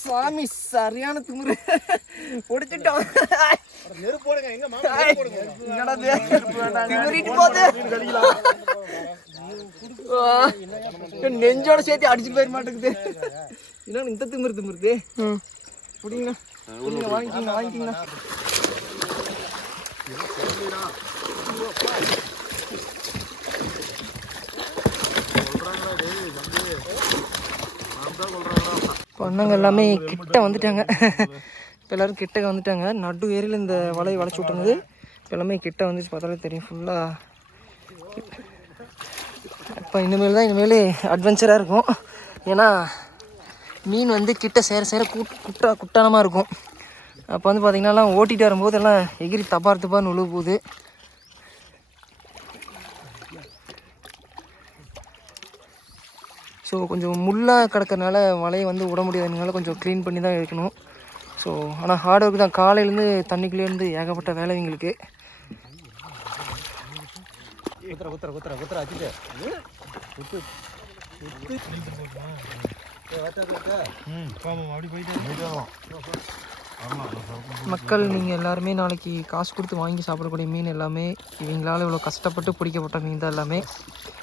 சாமி சரியான திமிரு. பிடிச்சிட்டோம் நெஞ்சோட சேர்த்து அடிச்சுட்டு போயிட மாட்டேங்குது. என்ன இந்த திமிரு திமிருது? பிடிங்கண்ணா பிடிங்க வாங்கிக்கிங்க வாங்கிக்கிங்கண்ணா பொண்ணுங்க எல்லாமே கிட்ட வந்துட்டாங்க. இப்போ எல்லாரும் கிட்ட வந்துட்டாங்க. நடு ஏரியில் இந்த வலையை வளைச்சி விட்டுருந்தது. இப்போ எல்லாமே கிட்ட வந்துச்சு. பார்த்தாலே தெரியும். ஃபுல்லாக இப்போ இனிமேல் தான் இனிமேல் அட்வென்ச்சராக இருக்கும். ஏன்னா மீன் வந்து கிட்ட சேர சேர கூட் குட்டா குட்டானமாக இருக்கும். அப்போ வந்து பார்த்திங்கன்னா எல்லாம் ஓட்டிகிட்டு வரும்போது எல்லாம் எகிரி தப்பார் தப்பார்னு உழுவு போகுது. ஸோ கொஞ்சம் முள்ளாக கிடக்கறனால வலையை வந்து விட முடியாததுனால கொஞ்சம் க்ளீன் பண்ணி தான் இருக்கணும். ஸோ ஆனால் ஹார்ட் ஒர்க் தான். காலையிலேருந்து தண்ணிக்குள்ளேருந்து ஏகப்பட்ட வேலை எங்களுக்கு. மக்கள் நீங்கள் எல்லாருமே நாளைக்கு காசு கொடுத்து வாங்கி சாப்பிடக்கூடிய மீன் எல்லாமே இவங்களால இவ்வளோ கஷ்டப்பட்டு பிடிக்கப்பட்ட மீன் தான் எல்லாமே.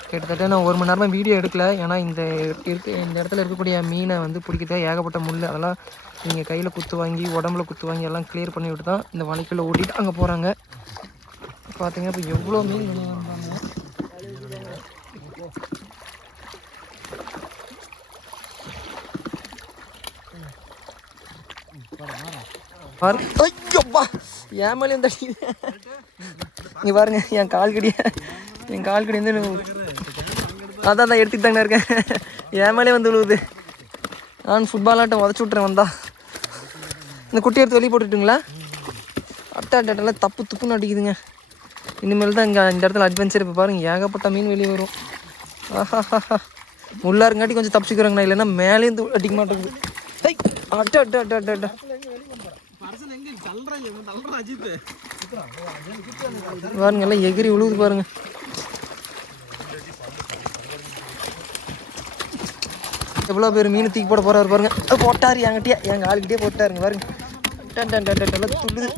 கிட்டத்தட்ட நான் ஒரு மணி நேரமாக வீடியோ எடுக்கல. ஏன்னா இந்த இருக்க இந்த இடத்துல இருக்கக்கூடிய மீனை வந்து பிடிக்கிறதே ஏகப்பட்ட முள் அதெல்லாம் நீங்கள் கையில் குத்து வாங்கி உடம்புல குத்து வாங்கி எல்லாம் கிளியர் பண்ணி விட்டு தான் இந்த வலைக்குள்ளே ஓட்டிட்டு அங்கே போகிறாங்க பார்த்தீங்கன்னா இப்போ எவ்வளோ மீன் வெளியே வந்தாங்க ஐயோப்பா மேலே இந்த இங்கே பாருங்க என் கால் கடிய என் கால் கடி வந்து அதான் தான் எடுத்துக்கிட்டாங்கண்ணா இருக்கேன். என் மேலே வந்து விழுவுது. நான் ஃபுட்பால் ஆட்டம் உதச்சி விட்றேன் வந்தா. இந்த குட்டி எடுத்து வெளியே போட்டுட்டுங்களா? அட்டா அட்டெல்லாம் தப்பு துப்புன்னு அடிக்குதுங்க. இனிமேல் தான் இங்கே இந்த இடத்துல அட்வென்ச்சர் இப்போ பாருங்கள் ஏகப்பட்ட மீன் வெளியே வரும். ஆஹாஹாஹா. உள்ளாருங்காட்டி கொஞ்சம் தப்பிச்சுக்கிறேங்கண்ணா இல்லைன்னா மேலேயும் அடிக்க மாட்டேங்குது. ஐ அட்ட அட்ட அட்ட அட்ட அட்ட. பாருங்க எல்லாம் எகிரி விழுவுது பாருங்க. எவ்வளோ பேர் மீன் தூக்கி போட போறாரு பாருங்க. போட்டார் போட்டாரு என்கிட்டயே. எங்கள் ஆளுக்கிட்டே போட்டாருங்க பாருங்க. டன் டன் டன் டன் துள்ளுது.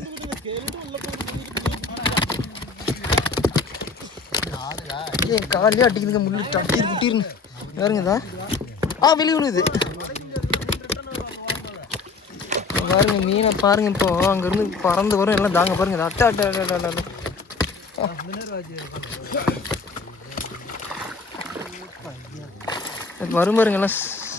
ஏன் காலையே அடிக்குதுங்க முள்ளு. தட்டி விட்டிருங்க பாருங்கதா ஆ வெளியே விழுது பாருங்க மீனை பாருங்க இப்போ. அங்கேருந்து பறந்து வரும். எல்லாம் தாங்க பாருங்க. இது அட்டை அட்டை அட்டை வரும் பாருங்க எல்லாம்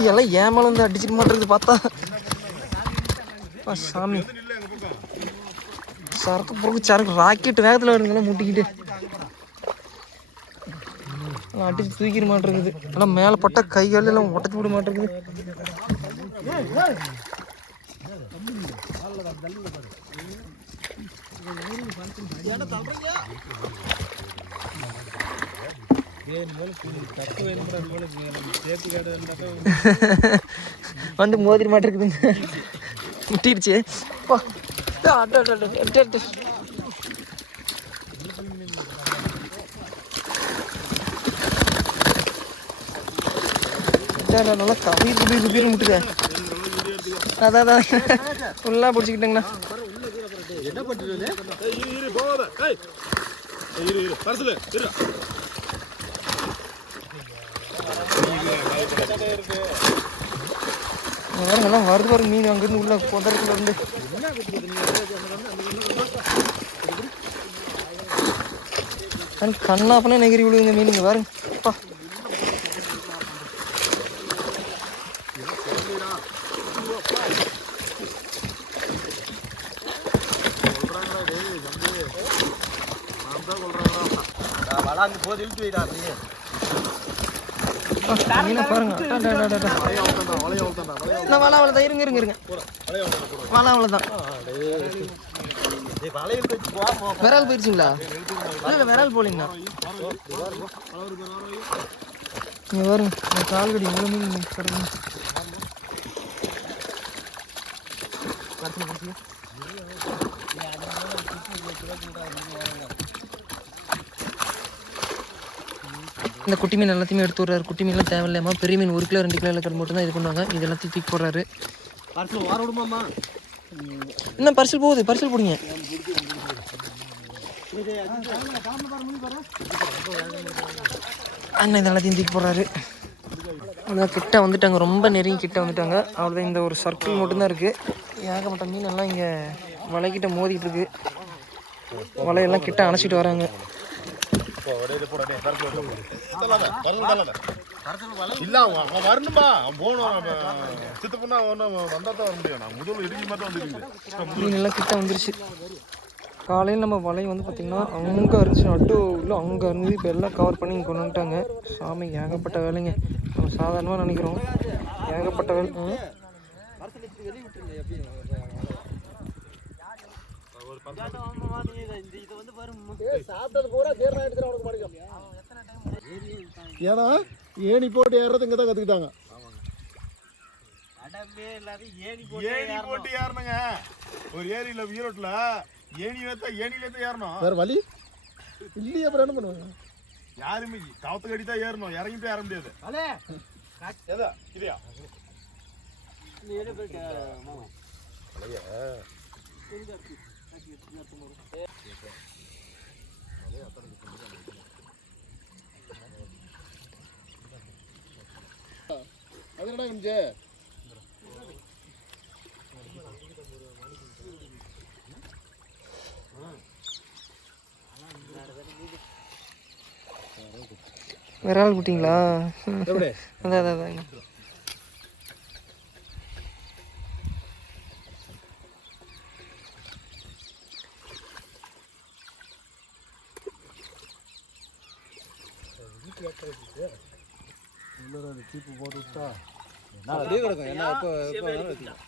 எல்லாம் இதெல்லாம் ஏமால வந்து அடிச்சிட்டு மாட்டேங்குது பார்த்தா? அப்பா, சாமி. சரக்கு பொறுக்கு சரக்கு ராக்கெட் வேகத்தில் வருங்களா முட்டிக்கிட்டு. அடிச்சு தூக்கிட மாட்டேங்குது. ஆனால் மேலே பட்டா கை கால் எல்லாம் உடச்சி விட மாட்டேங்குது. வந்து மோதிர மாட்டிருக்குதுங்க முட்டிடுச்சு. பா. அட்டா, அட்டா, அட்டா, அட்டா, அட்டா, நல்லா கவி குபி குபின்னு முட்டுக்க அதான் அதான் ஃபுல்லாக பிடிச்சிக்கிட்டேங்கண்ணா. என்ன பண்ணிட்டு பாருங்க எல்லாம் வருது பாருங்க மீன் அங்கேருந்து உள்ள புதறத்துல இருந்து. கண்ணாப்பனே நெகிரி விழுவுங்க மீன் இங்க பாருங்க. அப்பா வளாந்து போது இழுத்து வைடா நீ மீனை பாருங்க. வலை அவ்வளோதான் இருங்க இருங்க இருங்க. வலை அவ்வளோதான் விரால் போயிடுச்சுங்களா இல்லை விரால் போலிங்கண்ணா இங்கே பாருங்க இந்த கால்கடி இவ்வளோ மீன் கிடக்குங்க இந்த குட்டி மீன் எல்லாத்தையுமே எடுத்து விட்றாரு. குட்டி மீன்லாம் தேவையில்லாமா பெரிய மீன் ஒரு கிலோ ரெண்டு கிலோ இருக்கிறது மட்டும் தான் இது பண்ணுவாங்க. இது எல்லாத்தையும் தூக்கி போடுறாரு. இன்னும் பரிசல் போகுது. பரிசல் போடுங்க. அண்ணன் இது எல்லாத்தையும் தூக்கி போடுறாரு. அதான் கிட்ட வந்துட்டாங்க. ரொம்ப நெருங்கி கிட்ட வந்துட்டாங்க. அவ்வளோதான் இந்த ஒரு சர்க்கிள் மட்டும்தான் இருக்குது ஏகப்பட்ட மீன் எல்லாம் இங்கே வலைக்கிட்ட மோதிட்டு இருக்கு. வலையெல்லாம் கிட்ட அணைச்சிட்டு வராங்க. இல்ல அவன் அவன் அவன் போகணும் சித்தப்பண்ணா ஒன்றும் தான் வர முடியும். நான் மாதிரி தான் மீன் எல்லாம் கிட்ட வந்துருச்சு. காலையில் நம்ம வலை வந்து பார்த்திங்கன்னா அங்கே இருந்துச்சு. நட்டு உள்ள அங்கே இருந்து இப்போ எல்லாம் கவர் பண்ணி இங்கே கொண்டு வந்துட்டாங்க. சாமி ஏகப்பட்ட வேலைங்க. நம்ம சாதாரணமாக நினைக்கிறோம். ஏகப்பட்ட வேலை. ம். சாப்பிட்டது பூரா ஜீரணம் எடுத்துட்டு அவனுக்கு படிக்கும் ஏன்னா ஏணி போட்டு ஏறுறது இங்கே தான் கற்றுக்கிட்டாங்க ஏணி போட்டு ஏறணுங்க ஒரு ஏரியில ஈரோட்டில் ஏணி வைத்தா ஏணியில தான் ஏறணும். வேற வழி? இல்லையே அப்புறம் என்ன பண்ணுவாங்க? யாருமே காவத்து கடி தான் ஏறணும். இறங்கி போய் ஏற முடியாது. எதா இதையா. அது என்னடா கமிச்சே விரால் குட்டிங்களா அதான் அதான். அப்படியே கிடக்கும் என்ன எப்போ எப்போ வேணாலும் வச்சுக்கலாம்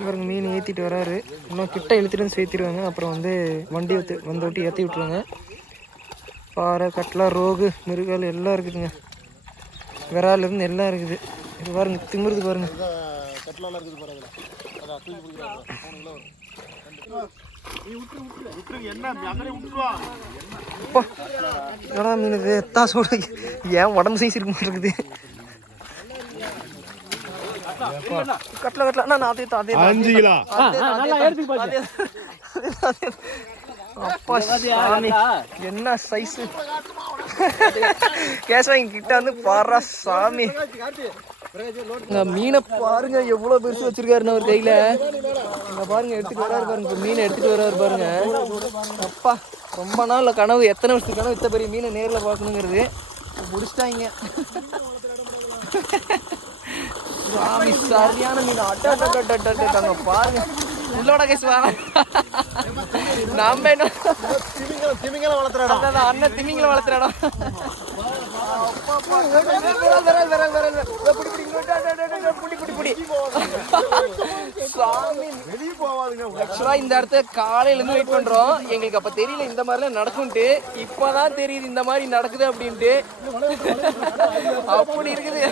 இவருங்க மீன் ஏற்றிட்டு வராரு. இன்னும் கிட்ட இழுத்துட்டு வந்து சேர்த்திடுவாங்க. அப்புறம் வந்து வண்டி வந்து ஒட்டி ஏற்றி விட்ருவாங்க பாறை கட்லா ரோகு மிருகால் எல்லாம் இருக்குதுங்க. விரால் இருந்து எல்லாம் இருக்குது. இது பாருங்க திமிருது பாருங்க. என்னடா மீன் இது? எத்தா சோடு ஏன் உடம்பு சைஸ் இருக்க மாட்டேங்குது கட்டல கட்டல. நான் அதே தான் அதே அஞ்சு கிலோ. அப்பா என்ன சைஸ் கேசவன் கிட்ட வந்து பாரா சாமி. மீனை பாருங்க எவ்வளவு பெருசு வச்சிருக்காருன்னு அவர் கையில. இங்க பாருங்க எடுத்துட்டு வராரு பாருங்க. மீனை எடுத்துட்டு வராரு பாருங்க. அப்பா ரொம்ப நாள் கனவு. எத்தனை வருஷத்துக்கு கனவு இத்த பெரிய மீனை நேரில் பார்க்கணுங்கிறது. முடிச்சிட்டாங்க. சாமி சரியான மீன். அட்ட அட்ட பாருங்க. உள்ளோட கேஸ் வாங்க நாம என்ன திமிங்கலம் திமிங்கலம் வளர்த்துறாடா அதான், அண்ணன் திமிங்கல வளர்த்துற இடம். விரல், விரல், விரல், விரல், புடி, புடி, புடி, புடி, போவாதுங்க ஆக்சுவலா இந்த இடத்த காலையில இருந்து வெயிட் பண்றோம். எங்களுக்கு அப்ப தெரியல இந்த மாதிரிலாம் நடக்கும்ட்டு. இப்பதான் தெரியுது இந்த மாதிரி நடக்குது அப்படின்ட்டு. அப்படி இருக்குது.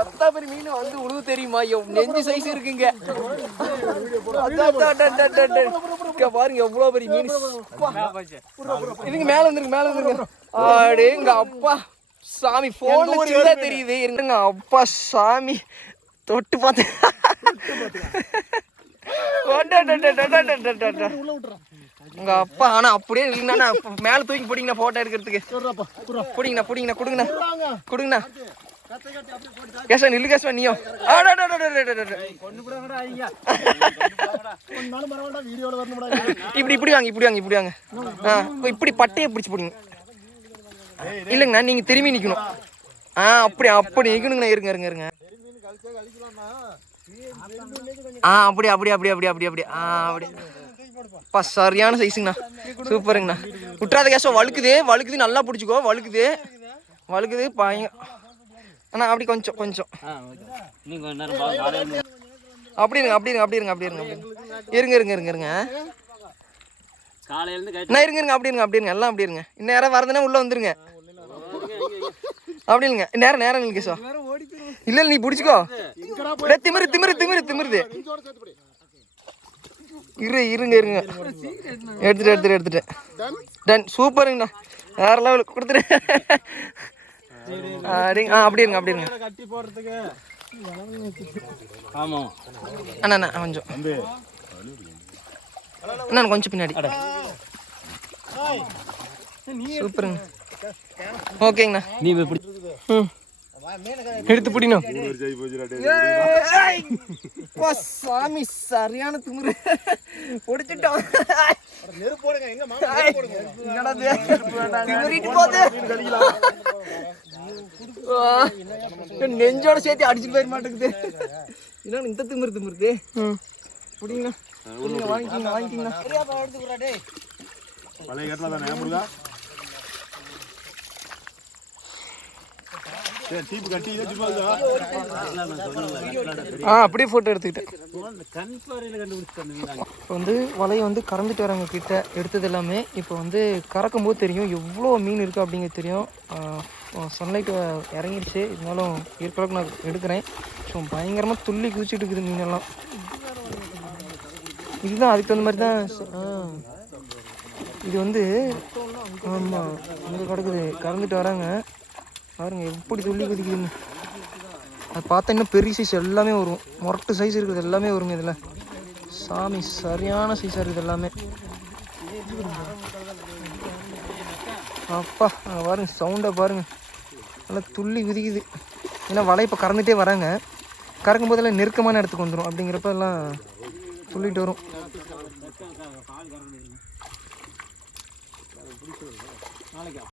எத்தனை பெரிய மீன் வந்து உழுவு தெரியுமா? நெஞ்சு சைஸ் இருக்குங்க. பாருங்க எவ்வளவு பெரிய மீன். இதுங்க மேல வந்துருங்க மேல வந்துருங்க. அடேங்க அப்பா. சாமி போன்ல சின்னதா தெரியுது. இருங்க அப்பா சாமி. தொட்டு பார்த்தேன் உங்க அப்பா ஆனா அப்படியே இல்லைன்னா மேல தூக்கி பிடிங்கண்ணா போட்டோ எடுக்கிறதுக்கு. பிடிங்கண்ணா பிடிங்கண்ணா கொடுங்கண்ணா. கொடுங்கண்ணா. கேசவன் நில்லு கேசவன் நீயோ இப்படி இப்படி வாங்க இப்படி வாங்க இப்படி வாங்க. ஆ இப்படி பட்டையை பிடிச்சி பிடிங்க. இல்லைங்கண்ணா நீங்க திரும்பி நிக்கணும். ஆ அப்படி அப்படி நிக்கணுங்கண்ணா. இருங்க இருங்க இருங்க. ஆ அப்படி அப்படி அப்படி அப்படி அப்படி அப்படி. ஆ அப்படி. பா சரியான சைஸுங்கண்ணா சூப்பருங்கண்ணா. விட்றாத கேஷம் வழுக்குது வழுக்குது நல்லா பிடிச்சிக்கோ வழுக்குது. வழுக்குது பாயங்க. அண்ணா அப்படி கொஞ்சம் கொஞ்சம். அப்படி இருங்க அப்படி இருங்க அப்படி இருங்க அப்படி இருங்க அப்படி இருங்க. இருங்க இருங்க இருங்க அண்ணா இருங்க இருங்க அப்படி இருங்க அப்படி இருங்க. எல்லாம் அப்படி இருங்க. இந்நேரம் வரதுன்னா உள்ள வந்துருங்க. அப்படி இல்லைங்க. நேரம் நேரம் இல்லைங்க கேசவா. இல்ல நீ பிடிச்சிக்கோ. திமிரு திமிரு திமிரு திமிருது. இரு இருங்க இருங்க. எடுத்துட்டு எடுத்துட்டு எடுத்துட்டேன் டன் சூப்பருங்கண்ணா வேற லெவல் கொடுத்துரு. அப்படிங்க ஆ அப்படி இருங்க அப்படி இருங்க. கட்டி போடுறதுக்கு ஆமா. அண்ணா அண்ணா கொஞ்சம். அண்ணா கொஞ்சம் பின்னாடி. சூப்பருங்க ஓகேங்கண்ணா. நீ இப்படி எடுத்து போச்சுடா சாமி சரியான திமுரு பிடிச்சிட்டோம் நெஞ்சோட சேர்த்து அடிச்சுட்டு போயிட மாட்டேங்குது என்ன இந்த திமிரு திமிருது பிடிங்கண்ணா பிடிங்க வாங்கிக்கிங்க வாங்கிக்கிங்கண்ணா பழைய கட்டில தானே முருகா சரி டீப்பு கட்டி இதை சும்மா ஆ அப்படியே ஃபோட்டோ எடுத்துக்கிட்டேன். இப்போ வந்து வலையை வந்து கறந்துட்டு வரவங்க கிட்ட எடுத்தது எல்லாமே இப்போ வந்து கறக்கும் போது தெரியும் எவ்வளோ மீன் இருக்குது அப்படிங்கிறது தெரியும். சன்லைட் இறங்கிடுச்சு இருந்தாலும் ஏற்கனவே நான் எடுக்கிறேன். ஸோ பயங்கரமாக துள்ளி குதிச்சுட்டு இருக்குது மீனெல்லாம். இதுதான் அதுக்கு தகுந்த மாதிரி தான் இது வந்து ஆமாம் இங்கே கிடக்குது. கறந்துட்டு வராங்க. பாருங்க எப்படி துள்ளி குதிக்குதுன்னு. அது பார்த்தா இன்னும் பெரிய சைஸ் எல்லாமே வரும். முரட்டு சைஸ் இருக்குது எல்லாமே வருங்க இதில். சாமி சரியான சைஸாக இருக்குது எல்லாமே. அப்பா அங்கே பாருங்க சவுண்டை பாருங்க. நல்லா துள்ளி குதிக்குது. ஏன்னா வலை இப்போ கறந்துகிட்டே வராங்க. கறக்கும் போதெல்லாம் நெருக்கமான இடத்துக்கு வந்துடும் அப்படிங்கிறப்ப எல்லாம் துள்ளிட்டு வரும்.